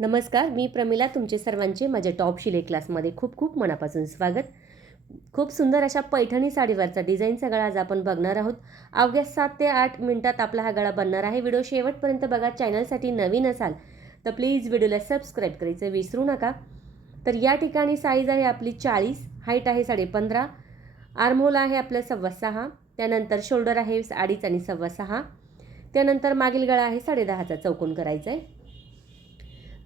नमस्कार मी प्रमिला तुमचे सर्वांचे माझ्या टॉप शिले क्लासमध्ये खूप खूप मनापासून स्वागत. खूप सुंदर अशा पैठणी साडीवरचा डिझाईनचा गळा आज आपण बघणार आहोत. अवघ्या सात ते आठ मिनिटात आपला हा गळा बनणार आहे. व्हिडिओ शेवटपर्यंत बघा चॅनलसाठी नवीन असाल तर प्लीज व्हिडिओला सबस्क्राईब करायचं विसरू नका. तर या ठिकाणी साईज आहे आपली चाळीस हाईट आहे साडे पंधरा आर्महोल आहे आपलं सव्वा सहा त्यानंतर शोल्डर आहे अडीच आणि सव्वा सहा त्यानंतर मागील गळा आहे साडेदहाचा चौकोन करायचा आहे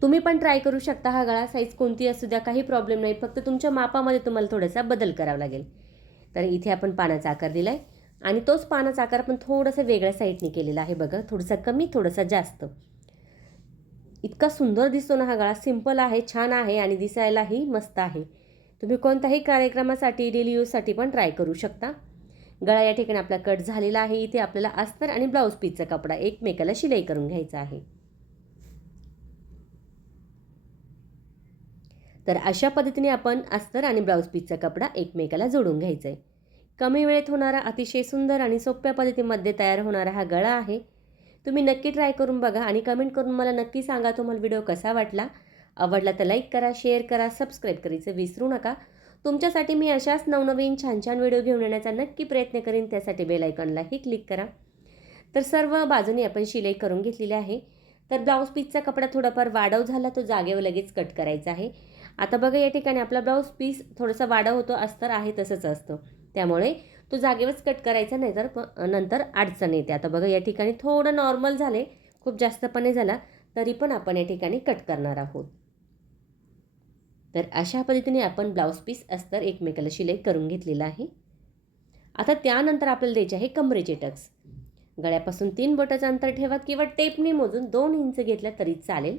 तुम्ही पण ट्राय करू शकता हा गळा. साईज कोणती असू द्या काही प्रॉब्लेम नाही. फक्त तुमच्या मापामध्ये तुम्हाला थोडासा बदल करावा लागेल. तर इथे आपण पानाचा आकार दिला आहे आणि तोच पानाचा आकार आपण थोडासा वेगळ्या साईडने केलेला आहे बघा. थोडासा कमी थोडासा जास्त. इतका सुंदर दिसतो ना हा गळा. सिंपल आहे छान आहे आणि दिसायलाही मस्त आहे. तुम्ही कोणत्याही कार्यक्रमासाठी डेली यूजसाठी पण ट्राय करू शकता. गळा या ठिकाणी आपला कट झालेला आहे. इथे आपल्याला अस्तर आणि ब्लाऊज पीसचा कपडा एकमेकाला शिलाई करून घ्यायचा आहे. तर अशा पद्धतीने आपण अस्तर आणि ब्लाऊज पीसचा कपडा एकमेकाला जोडून घ्यायचा आहे कमी वेळेत होणारा अतिशय सुंदर आणि सोप्या पद्धतीमध्ये तयार होणारा हा गळा आहे. तुम्ही नक्की ट्राय करून बघा आणि कमेंट करून मला नक्की सांगा तुम्हाला व्हिडिओ कसा वाटला. आवडला तर लाईक करा शेअर करा सबस्क्राईब करायचं विसरू नका. तुमच्यासाठी मी अशाच नवनवीन छान छान व्हिडिओ घेऊन येण्याचा नक्की प्रयत्न करीन. त्यासाठी बेल आयकॉनलाही क्लिक करा. तर सर्व बाजूने आपण शिलाई करून घेतलेली आहे. तर ब्लाऊज पीसचा कपडा थोडाफार वाढव झाला तो जागेवर लगेच कट करायचा आहे. आता बघा या ठिकाणी आपला ब्लाऊज पीस थोडासा वाढव होतो अस्तर आहे तसंच असतं. त्यामुळे तो जागेवरच कट करायचा नाही तर नंतर अडचण येते. आता बघा या ठिकाणी थोडं नॉर्मल झाले खूप जास्तपणे झाला तरी पण आपण या ठिकाणी कट करणार आहोत. तर अशा पद्धतीने आपण ब्लाऊज पीस अस्तर एकमेकाला शिलाई करून घेतलेला आहे. आता त्यानंतर आपल्याला द्यायचे आहे कमरेचे टक्स. गळ्यापासून तीन बोटाचं अंतर ठेवा किंवा टेपने मोजून दोन इंच घेतल्या तरी चालेल.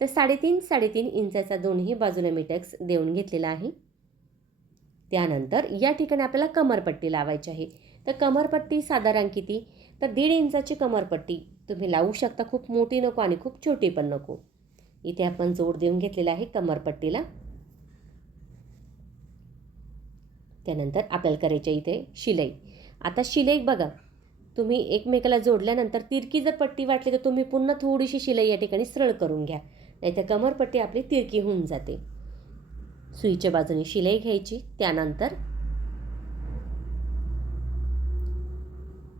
तर साडेतीन साडेतीन इंचाचा दोन्ही बाजूला मी देऊन घेतलेला आहे. त्यानंतर या ठिकाणी आपल्याला कमरपट्टी लावायची आहे. तर कमरपट्टी साधारण किती? तर दीड इंचाची कमरपट्टी तुम्ही लावू शकता. खूप मोठी नको आणि खूप छोटी पण नको. इथे आपण जोड देऊन घेतलेला आहे कमरपट्टीला. त्यानंतर आपल्याला करायच्या इथे शिलाई. आता शिलाई बघा. तुम्ही एकमेकाला जोडल्यानंतर तिरकी जर पट्टी वाटली तर तुम्ही पुन्हा थोडीशी शिलाई या ठिकाणी सरळ करून घ्या. नाहीतर कमरपट्टी आपली तिरकी होऊन जाते. सुईच्या बाजूने शिलाई घ्यायची त्यानंतर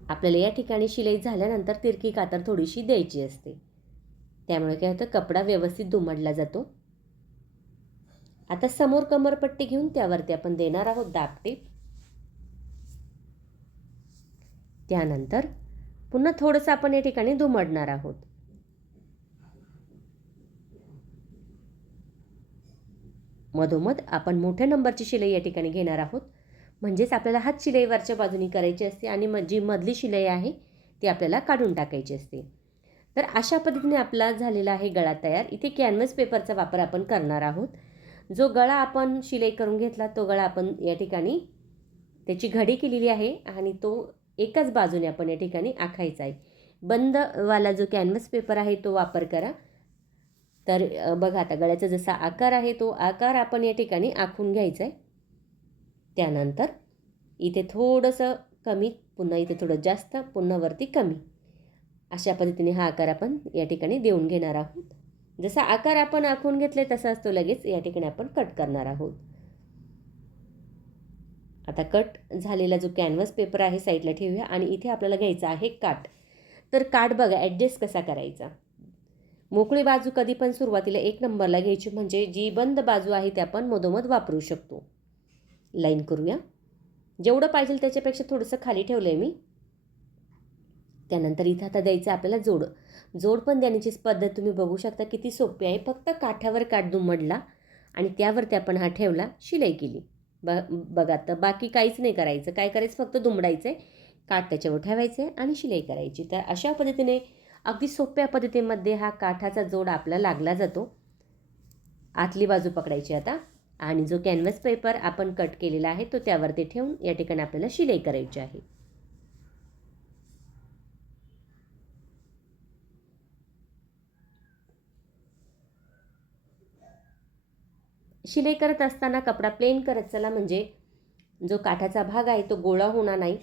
आपल्याला या ठिकाणी शिलाई झाल्यानंतर तिरकी कातर थोडीशी द्यायची असते. त्यामुळे काय होतं कपडा व्यवस्थित दुमडला जातो. आता समोर कमरपट्टी घेऊन त्यावरती आपण देणार आहोत दाबटीप त्यानंतर पुन्हा थोडंसं आपण या ठिकाणी दुमडणार आहोत. मधोमध आपण मोठ्या नंबरची शिलाई या ठिकाणी घेणार आहोत. म्हणजेच आपल्याला हात शिलाई वरच्या बाजूनी करायची असते आणि मग जी मधली शिलाई आहे ती आपल्याला काढून टाकायची असते. तर अशा पद्धतीने आपला झालेला आहे गळा तयार. इथे कॅनव्हस पेपरचा वापर आपण करणार आहोत. जो गळा आपण शिलाई करून घेतला तो गळा आपण या ठिकाणी त्याची घडी केलेली आहे आणि तो एकाच बाजूने आपण या ठिकाणी आखायचा आहे. बंदवाला जो कॅनव्हस पेपर आहे तो वापर करा. तर बघा आता गळ्याचा जसा आकार आहे तो आकार आपण या ठिकाणी आखून घ्यायचा आहे त्यानंतर इथे थोडंसं कमी पुन्हा इथे थोडं जास्त पुन्हा वरती कमी. अशा पद्धतीने हा आकार आपण या ठिकाणी देऊन घेणार आहोत. जसा आकार आपण आखून घेतले तसाच तो लगेच या ठिकाणी आपण कट करणार आहोत. आता कट झालेला जो कॅनव्हस पेपर आहे साईडला ठेवूया आणि इथे आपल्याला घ्यायचा आहे काठ. तर काठ बघा ॲडजस्ट कसा करायचा? मोकळी बाजू कधी पण सुरुवातीला एक नंबरला घ्यायची म्हणजे जी बंद बाजू आहे ते आपण मधोमध वापरू शकतो. लाईन करूया. जेवढं पाहिजे त्याच्यापेक्षा थोडंसं खाली ठेवलं आहे मी. त्यानंतर इथं आता द्यायचं आपल्याला जोड. जोड पण देण्याची पद्धत तुम्ही बघू शकता किती सोपी आहे. फक्त काठावर काठ दुमडला आणि त्यावरती आपण हा ठेवला शिलाई केली. ब बघा तर बाकी काहीच नाही करायचं. काय करायचं? फक्त दुमडायचं आहे काठ त्याच्यावर ठेवायचं आहे आणि शिलाई करायची. तर अशा पद्धतीने अगदी सोप्या पद्धतीमध्ये हा काठाचा जोड आपला लागला जातो. आतली बाजू पकडायची आता आणि जो कॅनव्हस पेपर आपण कट केलेला आहे तो त्यावरती ठेवून या ठिकाणी आपल्याला शिलाई करायची आहे. शिलाई करत असताना कपडा प्लेन करत चला म्हणजे जो काठाचा भाग आहे तो गोळा होणार नाही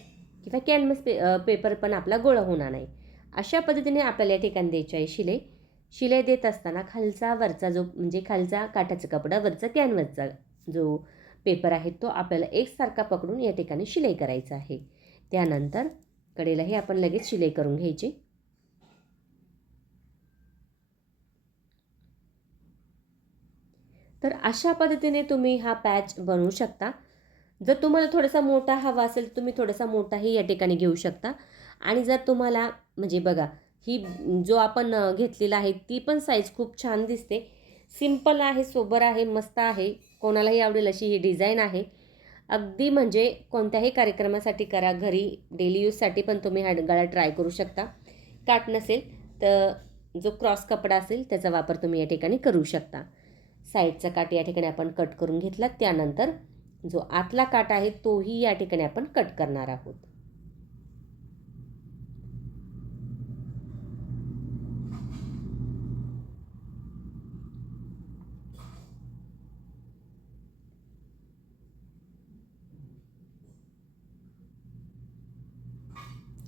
किंवा कॅनव्हस पे पेपर पण आपला गोळा होणार नाही. अशा पद्धतीने आपल्याला या ठिकाणी द्यायची आहे शिलाई. शिलाई देत असताना खालचा वरचा जो म्हणजे खालचा काठाचा कपडा वरचा कॅनव्हसचा जो पेपर आहे तो आपल्याला एकसारखा पकडून या ठिकाणी शिलाई करायचा आहे. त्यानंतर कडेलाही आपण लगेच शिलाई करून घ्यायची. तर अशा पद्धतीने तुम्ही हा पॅच बनवू शकता. जर तुम्हाला थोडासा मोठा हवा असेल तुम्ही थोडासा मोठाही या ठिकाणी घेऊ शकता. आणि जर तुम्हाला म्हणजे बघा ही जो आपण घेतलेला आहे ती पण साईज खूप छान दिसते. सिंपल आहे सोबर आहे मस्त आहे. कोणालाही आवडेल अशी ही डिझाईन आहे. अगदी म्हणजे कोणत्याही कार्यक्रमासाठी करा घरी डेली यूजसाठी पण तुम्ही हा गळा ट्राय करू शकता. काट नसेल तर जो क्रॉस कपडा असेल त्याचा वापर तुम्ही या ठिकाणी करू शकता. साईडचा काट या ठिकाणी आपण कट करून घेतला. त्यानंतर जो आतला काट आहे तोही या ठिकाणी आपण कट करणार आहोत.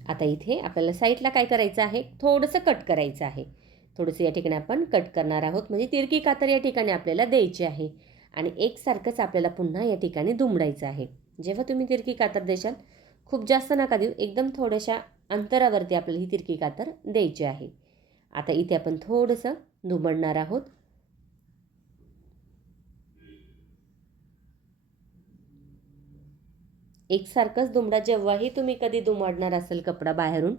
आता इथे आपल्याला साईडला काय करायचं आहे? थोडंसं कट करायचं आहे. थोडंसं या ठिकाणी आपण कट करणार आहोत. म्हणजे तिरकी कातर या ठिकाणी आपल्याला द्यायची आहे. आणि एकसारखंच आपल्याला पुन्हा या ठिकाणी दुमडायचं आहे. जेव्हा तुम्ही तिरकी कातर देशाल खूप जास्त नका देऊ. एकदम थोड्याशा अंतरावरती आपल्याला ही तिरकी कातर द्यायची आहे. आता इथे आपण थोडंसं दुमडणार आहोत. एकसारखंच दुमडा जेव्हाही तुम्ही कधी दुमडणार असेल कपडा बाहेरून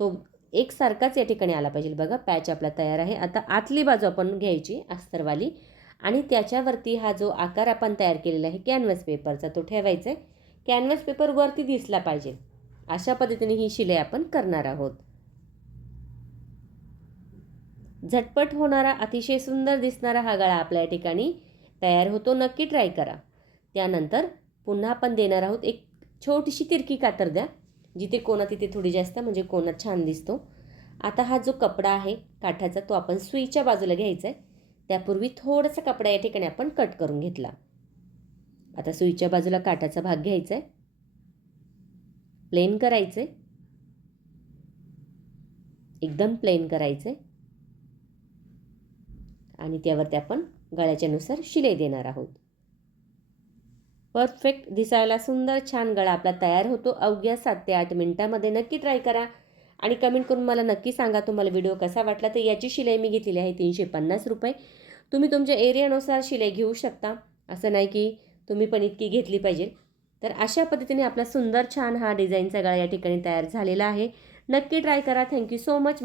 तो एकसारखाच या ठिकाणी आला पाहिजे. बघा पॅच आपला तयार आहे. आता आतली बाजू आपण घ्यायची अस्तरवाली. आणि त्याच्यावरती हा जो आकार आपण तयार केलेला आहे कॅनव्हस पेपरचा तो ठेवायचा आहे कॅनव्हस पेपर वरती दिसला पाहिजे. अशा पद्धतीने ही शिलाई आपण करणार आहोत. झटपट होणारा अतिशय सुंदर दिसणारा हा गळा आपल्या या ठिकाणी तयार होतो. नक्की ट्राय करा. त्यानंतर पुन्हा आपण देणार आहोत एक छोटीशी तिरकी कातर द्या जिथे कोणा तिथे थोडी जास्त म्हणजे कोणा छान दिसतो. आता हा जो कपडा आहे काठाचा तो आपण सुईच्या बाजूला घ्यायचा आहे त्यापूर्वी थोडासा कपडा या ठिकाणी आपण कट करून घेतला. आता सुईच्या बाजूला काठाचा भाग घ्यायचा आहे प्लेन करायचं आहे एकदम प्लेन करायचं आहे आणि त्यावरती आपण गळ्याच्यानुसार शिलाई देणार आहोत. परफेक्ट दिसायला सुंदर छान गळा आपला तयार होतो. अवघ्या सात ते आठ मिनटामध्ये नक्की ट्राय करा. आणि कमेंट करून मला नक्की सांगा तुम्हाला व्हिडिओ कसा वाटला तर याची शिलाई मी घेतलेली आहे तीनशे पन्नास रुपये. तुम्ही तुमच्या एरियानुसार शिलाई घेऊ शकता. असं नाही की तुम्ही पण इतकी घेतली पाहिजे. तर अशा पद्धतीने आपला सुंदर छान हा डिझाईनचा गळा या ठिकाणी तयार झालेला आहे. नक्की ट्राय करा. Thank you so much.